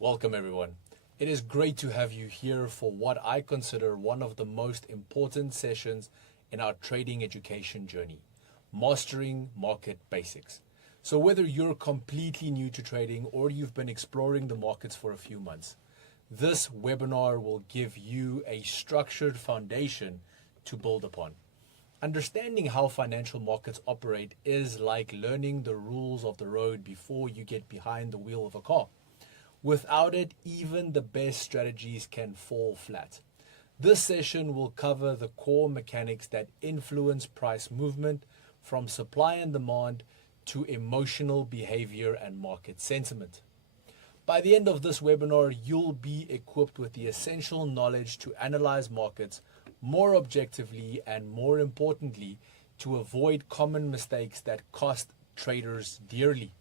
Welcome everyone. It is great to have you here for what I consider one of the most important sessions in our trading education journey, mastering market basics. So whether you're completely new to trading or you've been exploring the markets for a few months, this webinar will give you a structured foundation to build upon. Understanding how financial markets operate is like learning the rules of the road before you get behind the wheel of a car. Without it, even the best strategies can fall flat. This session will cover the core mechanics that influence price movement, from supply and demand to emotional behavior and market sentiment. By the end of this webinar, you'll be equipped with the essential knowledge to analyze markets more objectively and, more importantly, to avoid common mistakes that cost traders dearly.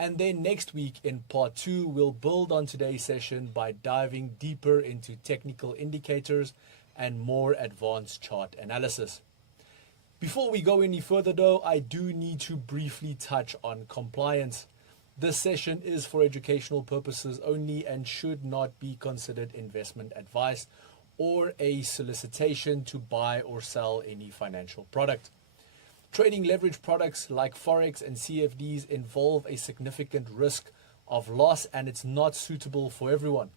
And then next week in part 2, we'll build on today's session by diving deeper into technical indicators and more advanced chart analysis. Before we go any further though, I do need to briefly touch on compliance. This session is for educational purposes only and should not be considered investment advice or a solicitation to buy or sell any financial product. Trading leverage products like Forex and CFDs involve a significant risk of loss, and it's not suitable for everyone.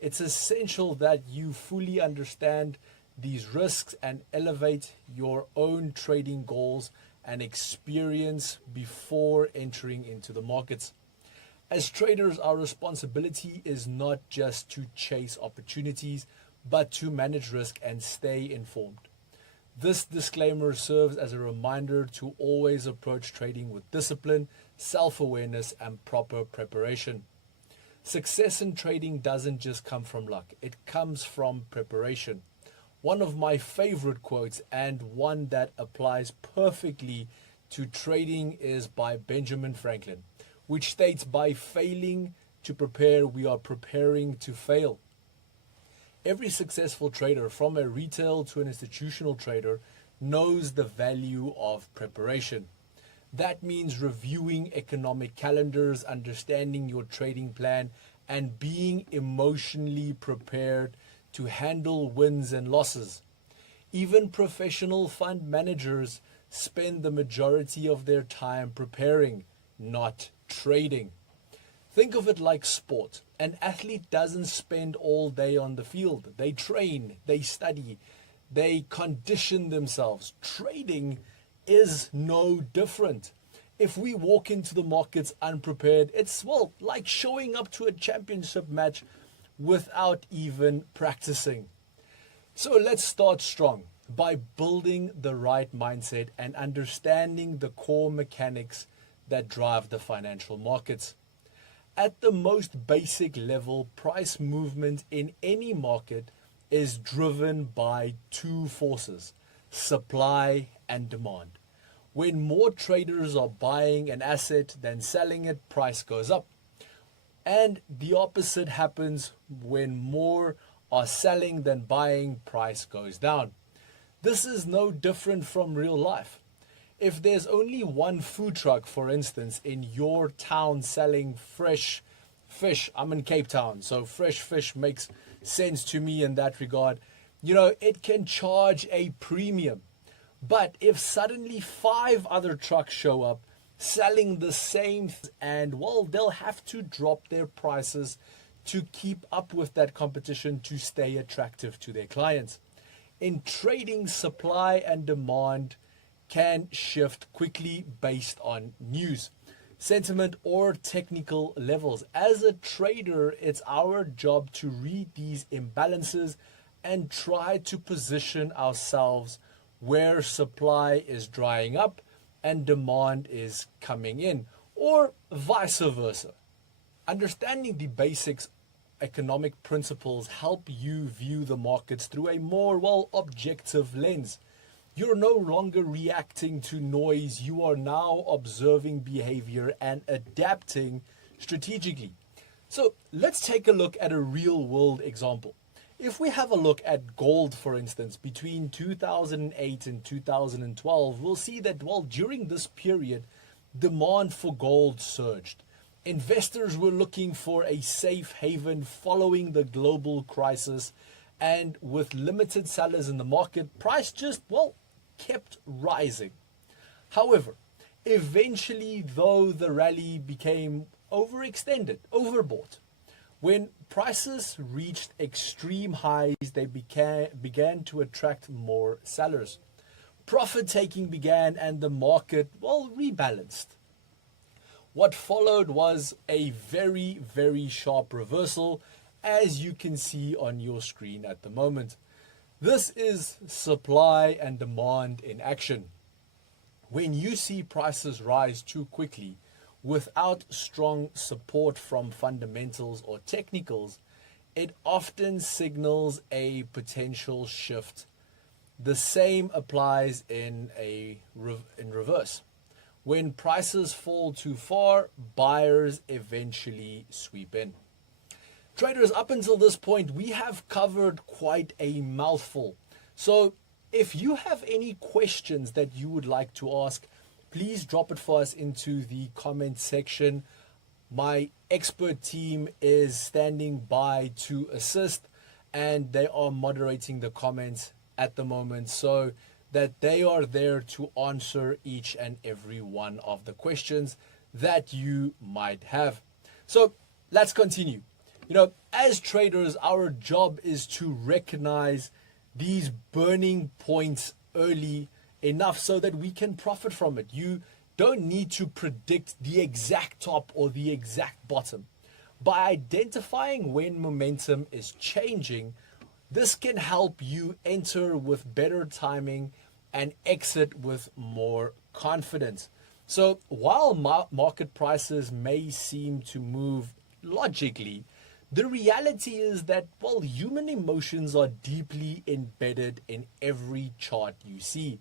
It's essential that you fully understand these risks and elevate your own trading goals and experience before entering into the markets. As traders, our responsibility is not just to chase opportunities, but to manage risk and stay informed. This disclaimer serves as a reminder to always approach trading with discipline, self-awareness, and proper preparation. Success in trading doesn't just come from luck, it comes from preparation. One of my favorite quotes, and one that applies perfectly to trading, is by Benjamin Franklin, which states, "By failing to prepare, we are preparing to fail." Every successful trader, from a retail to an institutional trader, knows the value of preparation. That means reviewing economic calendars, understanding your trading plan, and being emotionally prepared to handle wins and losses. Even professional fund managers spend the majority of their time preparing, not trading. Think of it like sport. An athlete doesn't spend all day on the field. They train, they study, they condition themselves. Trading is no different. If we walk into the markets unprepared, it's, like showing up to a championship match without even practicing. So let's start strong by building the right mindset and understanding the core mechanics that drive the financial markets. At the most basic level, price movement in any market is driven by two forces, supply and demand. When more traders are buying an asset than selling it, price goes up. And the opposite happens when more are selling than buying, price goes down. This is no different from real life. If there's only one food truck, for instance, in your town selling fresh fish, I'm in Cape Town, so fresh fish makes sense to me in that regard, it can charge a premium. But if suddenly 5 other trucks show up selling the same, they'll have to drop their prices to keep up with that competition to stay attractive to their clients. In trading, supply and demand can shift quickly based on news, sentiment, or technical levels. As a trader, it's our job to read these imbalances and try to position ourselves where supply is drying up and demand is coming in, or vice versa. Understanding the basics economic principles help you view the markets through a more, objective lens. You're no longer reacting to noise. You are now observing behavior and adapting strategically. So let's take a look at a real world example. If we have a look at gold, for instance, between 2008 and 2012, we'll see that, during this period, demand for gold surged. Investors were looking for a safe haven following the global crisis, and with limited sellers in the market, price just, well, kept rising. However, eventually, though, the rally became overextended, overbought. When prices reached extreme highs, they began to attract more sellers. Profit taking began and the market, well, rebalanced. What followed was a very, very sharp reversal, as you can see on your screen at the moment. This is supply and demand in action. When you see prices rise too quickly without strong support from fundamentals or technicals, it often signals a potential shift. The same applies in reverse. When prices fall too far, buyers eventually sweep in. Traders, up until this point, we have covered quite a mouthful. So if you have any questions that you would like to ask, please drop it for us into the comment section. My expert team is standing by to assist, and they are moderating the comments at the moment so that they are there to answer each and every one of the questions that you might have. So let's continue. As traders, our job is to recognize these burning points early enough so that we can profit from it. You don't need to predict the exact top or the exact bottom. By identifying when momentum is changing, this can help you enter with better timing and exit with more confidence. So while market prices may seem to move logically, the reality is that, well, human emotions are deeply embedded in every chart you see.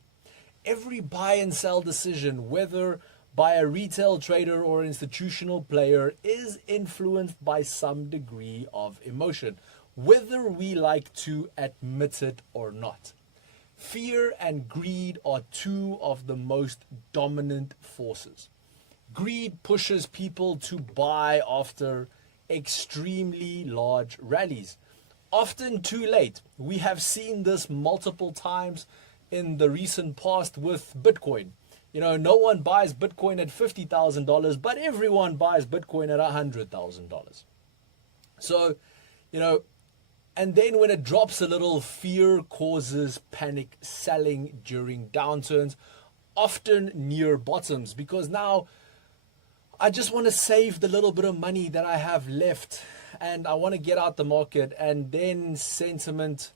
Every buy and sell decision, whether by a retail trader or institutional player, is influenced by some degree of emotion, whether we like to admit it or not. Fear and greed are two of the most dominant forces. Greed pushes people to buy after extremely large rallies, often too late. We have seen this multiple times in the recent past with Bitcoin. No one buys Bitcoin at $50,000, but everyone buys Bitcoin at $100,000. So, and then when it drops a little, fear causes panic selling during downturns, often near bottoms, because now I just want to save the little bit of money that I have left and I want to get out the market, and then sentiment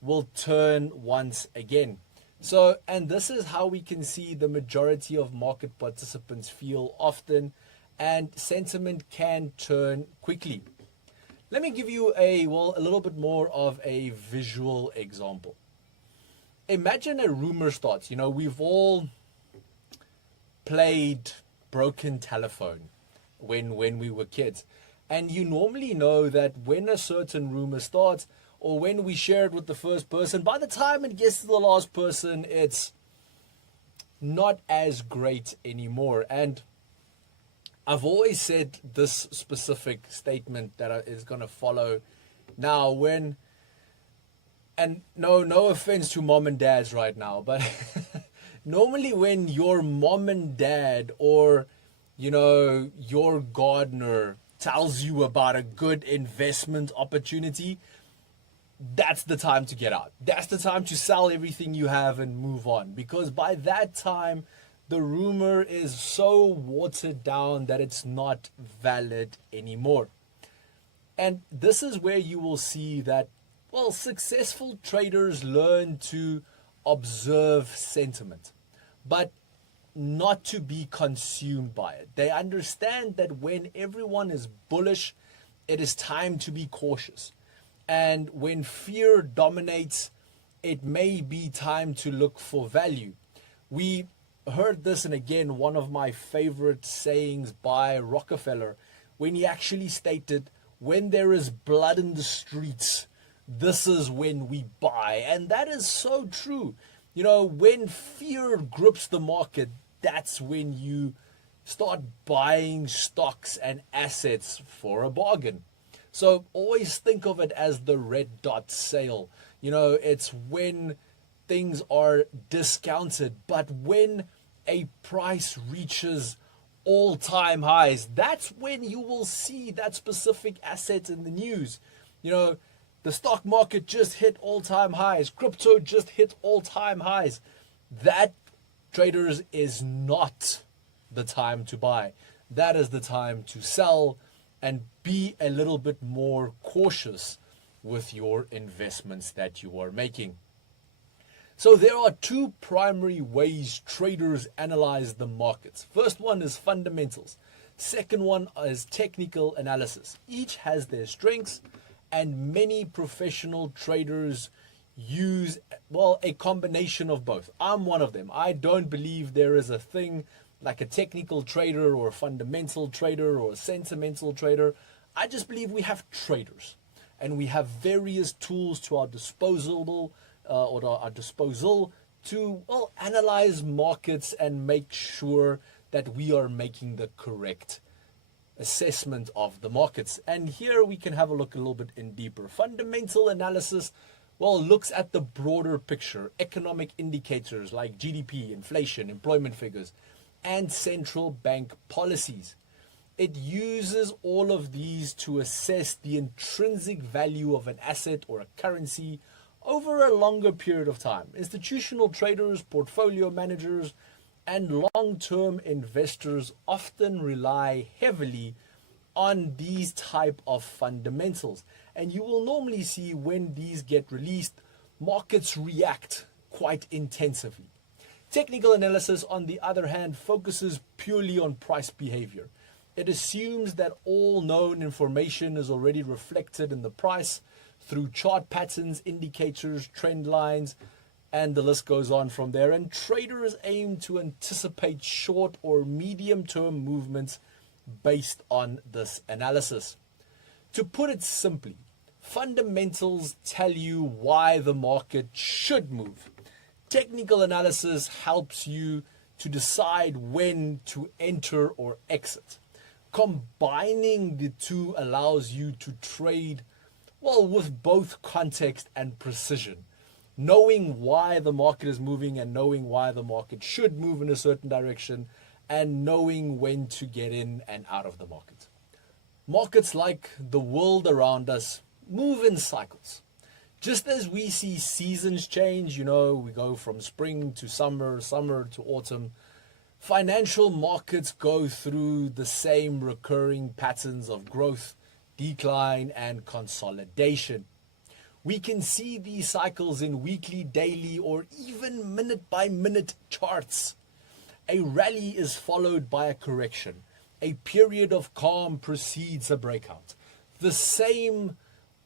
will turn once again. So, and this is how we can see the majority of market participants feel often, and sentiment can turn quickly. Let me give you a little bit more of a visual example. Imagine a rumor starts. We've all played broken telephone when we were kids. And you normally know that when a certain rumor starts, or when we share it with the first person, by the time it gets to the last person, it's not as great anymore. And I've always said this specific statement that is going to follow now and no offense to mom and dads right now, but normally when your mom and dad or, your gardener tells you about a good investment opportunity, that's the time to get out. That's the time to sell everything you have and move on, because by that time, the rumor is so watered down that it's not valid anymore. And this is where you will see that, successful traders learn to observe sentiment, but not to be consumed by it. They understand that when everyone is bullish, it is time to be cautious. And when fear dominates, it may be time to look for value. We heard this, and again, one of my favorite sayings by Rockefeller, when he actually stated, when there is blood in the streets, this is when we buy. And that is so true. When fear grips the market, that's when you start buying stocks and assets for a bargain. So always think of it as the red dot sale. It's when things are discounted, but when a price reaches all-time highs, that's when you will see that specific asset in the news. The stock market just hit all-time highs. Crypto just hit all-time highs. That, traders, is not the time to buy. That is the time to sell and be a little bit more cautious with your investments that you are making. So there are two primary ways traders analyze the markets. First one is fundamentals. Second one is technical analysis. Each has their strengths, and many professional traders use, a combination of both. I'm one of them. I don't believe there is a thing like a technical trader or a fundamental trader or a sentimental trader. I just believe we have traders, and we have various tools to our disposal to analyze markets and make sure that we are making the correct assessment of the markets. And here we can have a look a little bit in deeper. Fundamental analysis, looks at the broader picture, economic indicators like GDP, inflation, employment figures, and central bank policies. It uses all of these to assess the intrinsic value of an asset or a currency over a longer period of time. Institutional traders, portfolio managers, and long-term investors often rely heavily on these type of fundamentals. And you will normally see when these get released, markets react quite intensively. Technical analysis, on the other hand, focuses purely on price behavior. It assumes that all known information is already reflected in the price through chart patterns, indicators, trend lines, and the list goes on from there. And traders aim to anticipate short or medium-term movements based on this analysis. To put it simply, fundamentals tell you why the market should move. Technical analysis helps you to decide when to enter or exit. Combining the two allows you to trade with both context and precision, knowing why the market is moving and knowing why the market should move in a certain direction, and knowing when to get in and out of the market. Markets, like the world around us, move in cycles. Just as we see seasons change, we go from spring to summer, summer to autumn, financial markets go through the same recurring patterns of growth, decline, and consolidation. We can see these cycles in weekly, daily, or even minute-by-minute charts. A rally is followed by a correction. A period of calm precedes a breakout. The same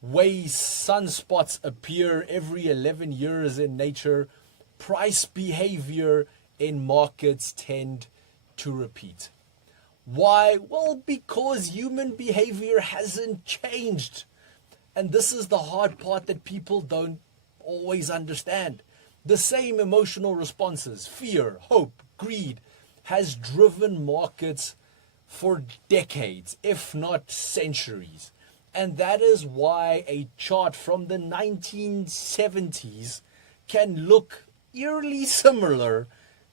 way sunspots appear every 11 years in nature, price behavior in markets tend to repeat. Why? Because human behavior hasn't changed. And this is the hard part that people don't always understand. The same emotional responses, fear, hope, greed, has driven markets for decades, if not centuries. And that is why a chart from the 1970s can look eerily similar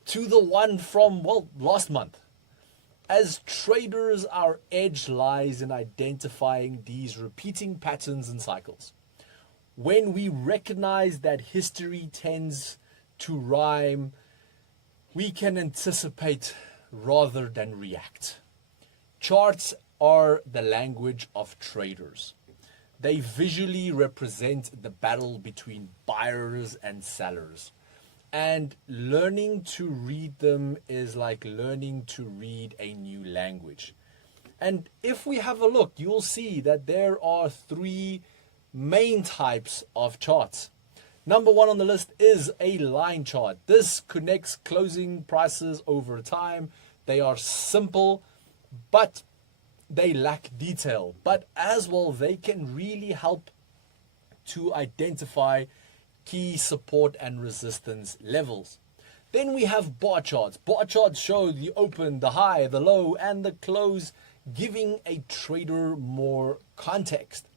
to the one from, last month. As traders, our edge lies in identifying these repeating patterns and cycles. When we recognize that history tends to rhyme, we can anticipate rather than react. Charts are the language of traders. They visually represent the battle between buyers and sellers. And learning to read them is like learning to read a new language. And if we have a look, you'll see that there are three main types of charts. Number one on the list is a line chart. This connects closing prices over time. They are simple, but they lack detail. But as well, they can really help to identify key support and resistance levels. Then we have bar charts. Bar charts show the open, the high, the low, and the close, giving a trader more context.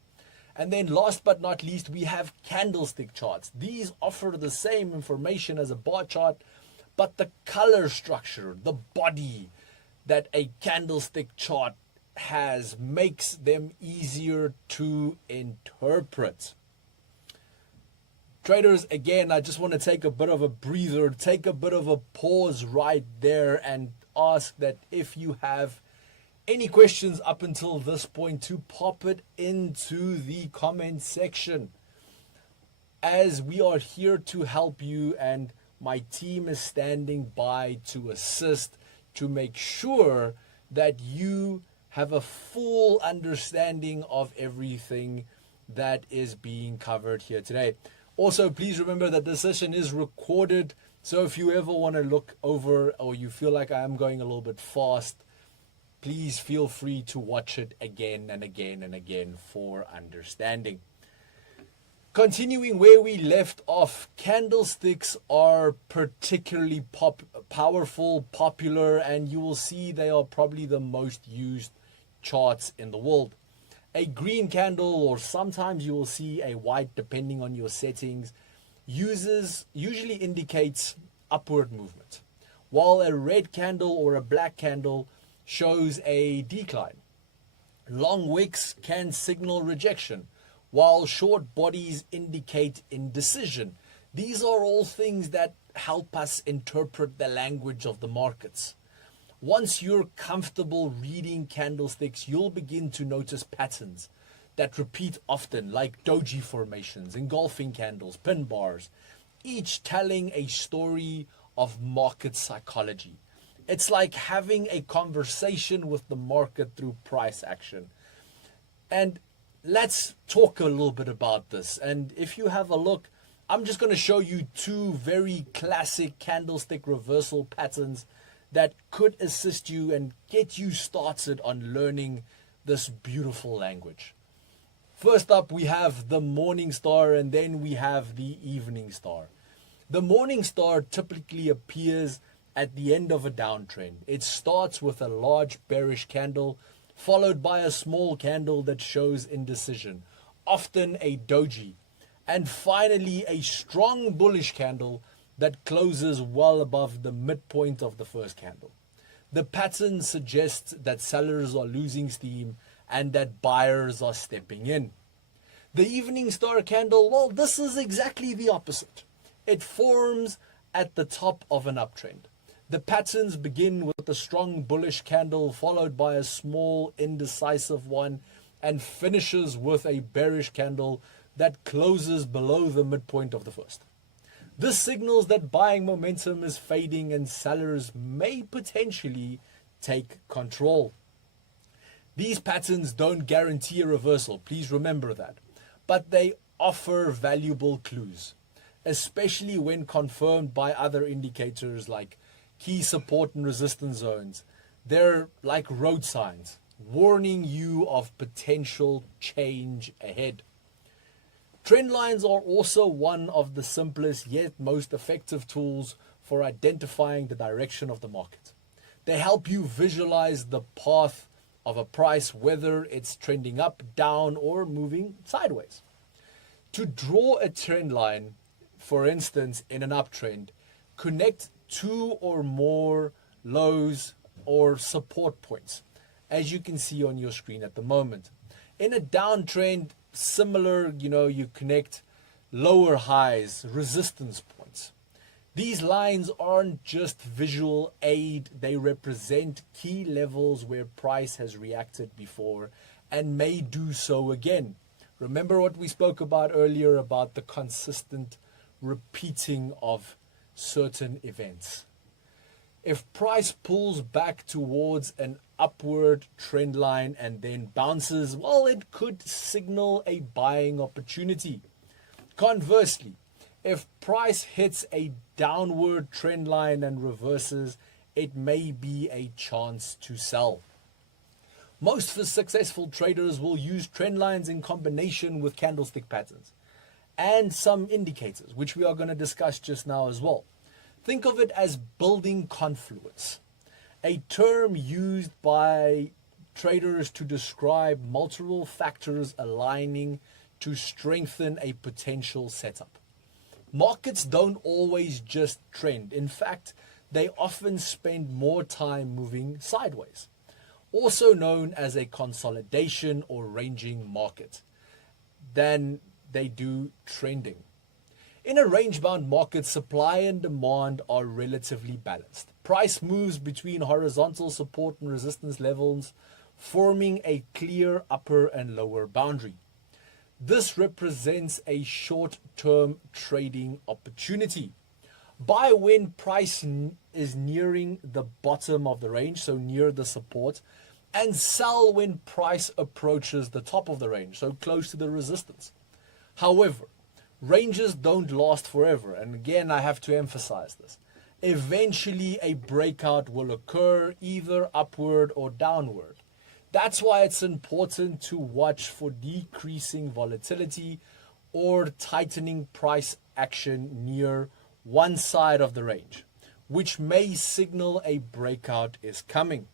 And then last but not least, we have candlestick charts. These offer the same information as a bar chart, but the color structure, the body that a candlestick chart has makes them easier to interpret. Traders, again, I just want to take a bit of a breather, take a bit of a pause right there and ask that if you have any questions up until this point, to pop it into the comment section, as we are here to help you and my team is standing by to assist, to make sure that you have a full understanding of everything that is being covered here today. Also, please remember that this session is recorded, so if you ever want to look over or you feel like I am going a little bit fast, please feel free to watch it again and again and again for understanding. Continuing where we left off, candlesticks are particularly powerful, popular, and you will see they are probably the most used charts in the world. A green candle, or sometimes you will see a white depending on your settings, usually indicates upward movement, while a red candle or a black candle shows a decline. Long wicks can signal rejection, while short bodies indicate indecision. These are all things that help us interpret the language of the markets. Once you're comfortable reading candlesticks, you'll begin to notice patterns that repeat often, like doji formations, engulfing candles, pin bars, each telling a story of market psychology. It's like having a conversation with the market through price action. And let's talk a little bit about this. And if you have a look, I'm just going to show you two very classic candlestick reversal patterns that could assist you and get you started on learning this beautiful language. First up, we have the morning star, and then we have the evening star. The morning star typically appears at the end of a downtrend. It starts with a large bearish candle, followed by a small candle that shows indecision, often a doji, and finally a strong bullish candle that closes well above the midpoint of the first candle. The pattern suggests that sellers are losing steam and that buyers are stepping in. The evening star candle, well, this is exactly the opposite. It forms at the top of an uptrend. The patterns begin with a strong bullish candle followed by a small indecisive one and finishes with a bearish candle that closes below the midpoint of the first. This signals that buying momentum is fading and sellers may potentially take control. These patterns don't guarantee a reversal, please remember that, but they offer valuable clues, especially when confirmed by other indicators like key support and resistance zones. They're like road signs, warning you of potential change ahead. Trend lines are also one of the simplest yet most effective tools for identifying the direction of the market. They help you visualize the path of a price, whether it's trending up, down, or moving sideways. To draw a trend line, for instance, in an uptrend, connect two or more lows or support points, as you can see on your screen at the moment. In a downtrend, similar, you connect lower highs, resistance points. These lines aren't just visual aid, they represent key levels where price has reacted before and may do so again. Remember what we spoke about earlier about the consistent repeating of certain events. If price pulls back towards an upward trend line and then bounces, well, it could signal a buying opportunity. Conversely, if price hits a downward trend line and reverses, it may be a chance to sell. Most successful traders will use trend lines in combination with candlestick patterns and some indicators, which we are going to discuss just now as well. Think of it as building confluence, a term used by traders to describe multiple factors aligning to strengthen a potential setup. Markets don't always just trend. In fact, they often spend more time moving sideways, also known as a consolidation or ranging market, than they do trending. In a range-bound market, supply and demand are relatively balanced. Price moves between horizontal support and resistance levels, forming a clear upper and lower boundary. This represents a short-term trading opportunity. Buy when price is nearing the bottom of the range, so near the support, and sell when price approaches the top of the range, so close to the resistance. However, ranges don't last forever, and again I have to emphasize this. Eventually a breakout will occur, either upward or downward. That's why it's important to watch for decreasing volatility or tightening price action near one side of the range, which may signal a breakout is coming.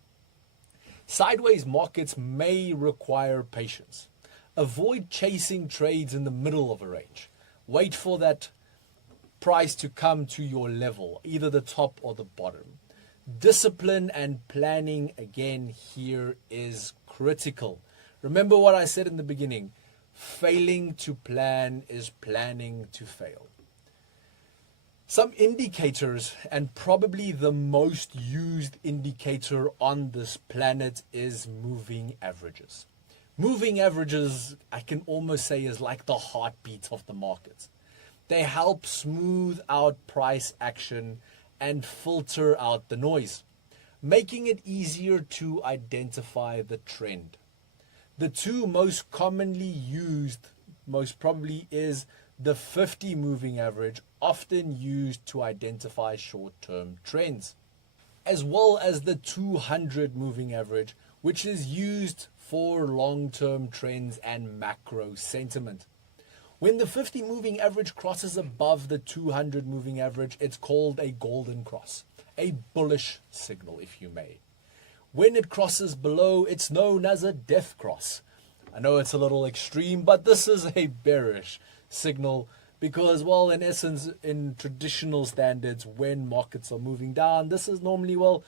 Sideways markets may require patience. Avoid chasing trades in the middle of a range. Wait for that price to come to your level, either the top or the bottom. Discipline and planning, again, here is critical. Remember what I said in the beginning. Failing to plan is planning to fail. Some indicators, and probably the most used indicator on this planet, is moving averages. Moving averages, I can almost say, is like the heartbeat of the market. They help smooth out price action and filter out the noise, making it easier to identify the trend. The two most commonly used, most probably, is the 50 moving average, often used to identify short-term trends, as well as the 200 moving average, which is used for long-term trends and macro sentiment. When the 50 moving average crosses above the 200 moving average, it's called a golden cross, a bullish signal, if you may. When it crosses below, it's known as a death cross. I know it's a little extreme, but this is a bearish signal because, well, in essence, in traditional standards, when markets are moving down, this is normally, well,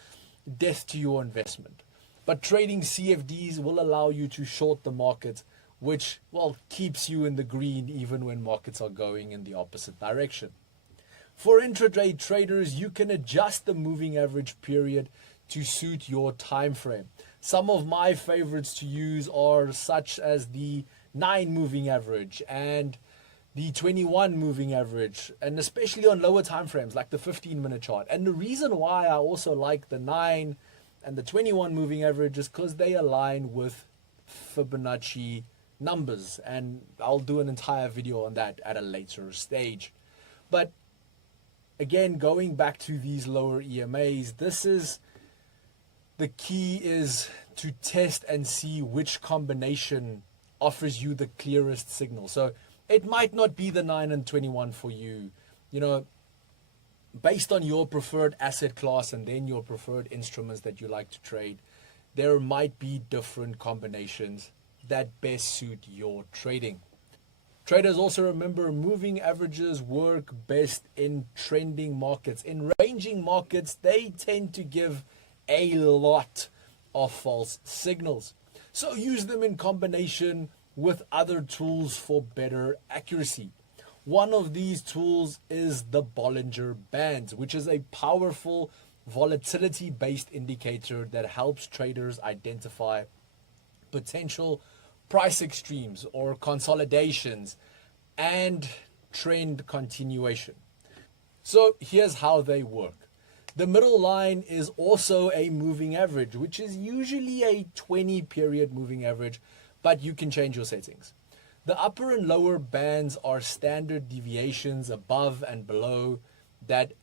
death to your investment. But trading CFDs will allow you to short the market, which, well, keeps you in the green even when markets are going in the opposite direction. For intraday traders, you can adjust the moving average period to suit your time frame. Some of my favorites to use are such as the 9 moving average and the 21 moving average, and especially on lower time frames like the 15-minute chart. And the reason why I also like the 9 and the 21 moving average is because they align with Fibonacci numbers, and I'll do an entire video on that at a later stage. But again, going back to these lower EMAs, this is the key, is to test and see which combination offers you the clearest signal. So it might not be the 9 and 21 for you, based on your preferred asset class and then your preferred instruments that you like to trade. There might be different combinations that best suit your trading. Traders, also remember, moving averages work best in trending markets. In ranging markets, they tend to give a lot of false signals. So use them in combination with other tools for better accuracy. One of these tools is the Bollinger Bands, which is a powerful volatility-based indicator that helps traders identify potential price extremes or consolidations and trend continuation. So here's how they work. The middle line is also a moving average, which is usually a 20-period moving average, but you can change your settings. The upper and lower bands are standard deviations above and below that,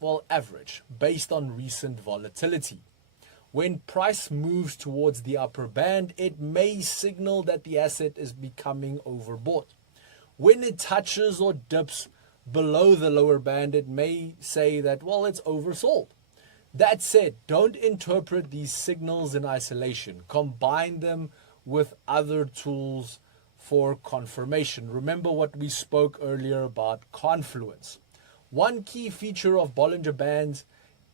well, average based on recent volatility. When price moves towards the upper band, it may signal that the asset is becoming overbought. When it touches or dips below the lower band, it may say that, well, it's oversold. That said, don't interpret these signals in isolation. Combine them with other tools for confirmation. Remember what we spoke earlier about confluence. One key feature of Bollinger Bands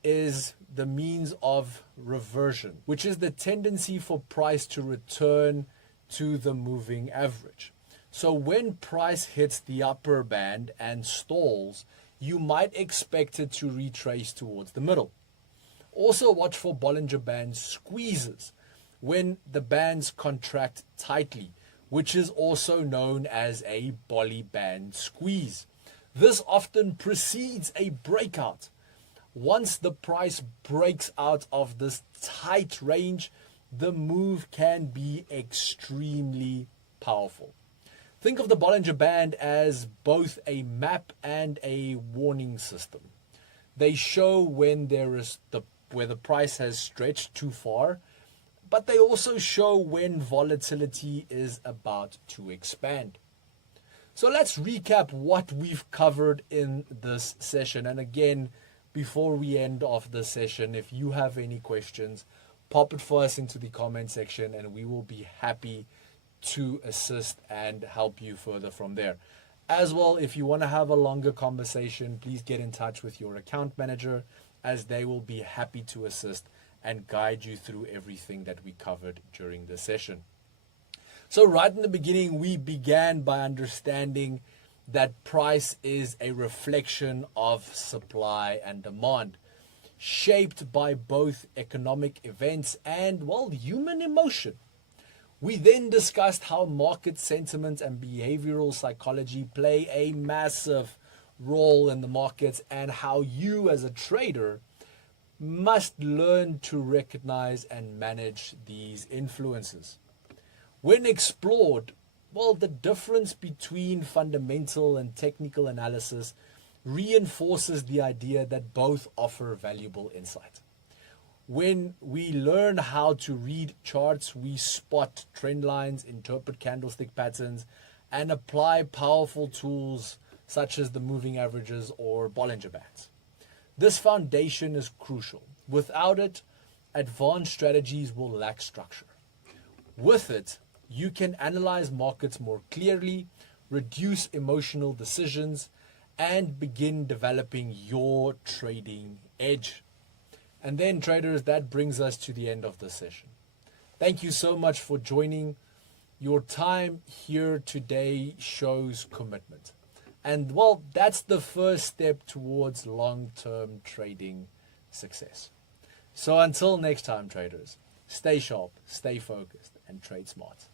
is the means of reversion, which is the tendency for price to return to the moving average. So when price hits the upper band and stalls, you might expect it to retrace towards the middle. Also watch for Bollinger Band squeezes when the bands contract tightly, which is also known as a Bollinger Band squeeze. This often precedes a breakout. Once the price breaks out of this tight range, the move can be extremely powerful. Think of the Bollinger Band as both a map and a warning system. They show when where the price has stretched too far, but they also show when volatility is about to expand. So let's recap what we've covered in this session. And again, before we end off the session, if you have any questions, pop it for us into the comment section and we will be happy to assist and help you further from there. As well, if you want to have a longer conversation, please get in touch with your account manager, as they will be happy to assist and guide you through everything that we covered during the session. So right in the beginning, we began by understanding that price is a reflection of supply and demand, shaped by both economic events and, well, human emotion. We then discussed how market sentiment and behavioral psychology play a massive role in the markets, and how you as a trader must learn to recognize and manage these influences. When explored, well, the difference between fundamental and technical analysis reinforces the idea that both offer valuable insight. When we learn how to read charts, we spot trend lines, interpret candlestick patterns, and apply powerful tools such as the moving averages or Bollinger Bands. This foundation is crucial. Without it, advanced strategies will lack structure. With it, you can analyze markets more clearly, reduce emotional decisions, and begin developing your trading edge. And then, traders, that brings us to the end of the session. Thank you so much for joining. Your time here today shows commitment. And, well, that's the first step towards long-term trading success. So until next time, traders, stay sharp, stay focused, and trade smart.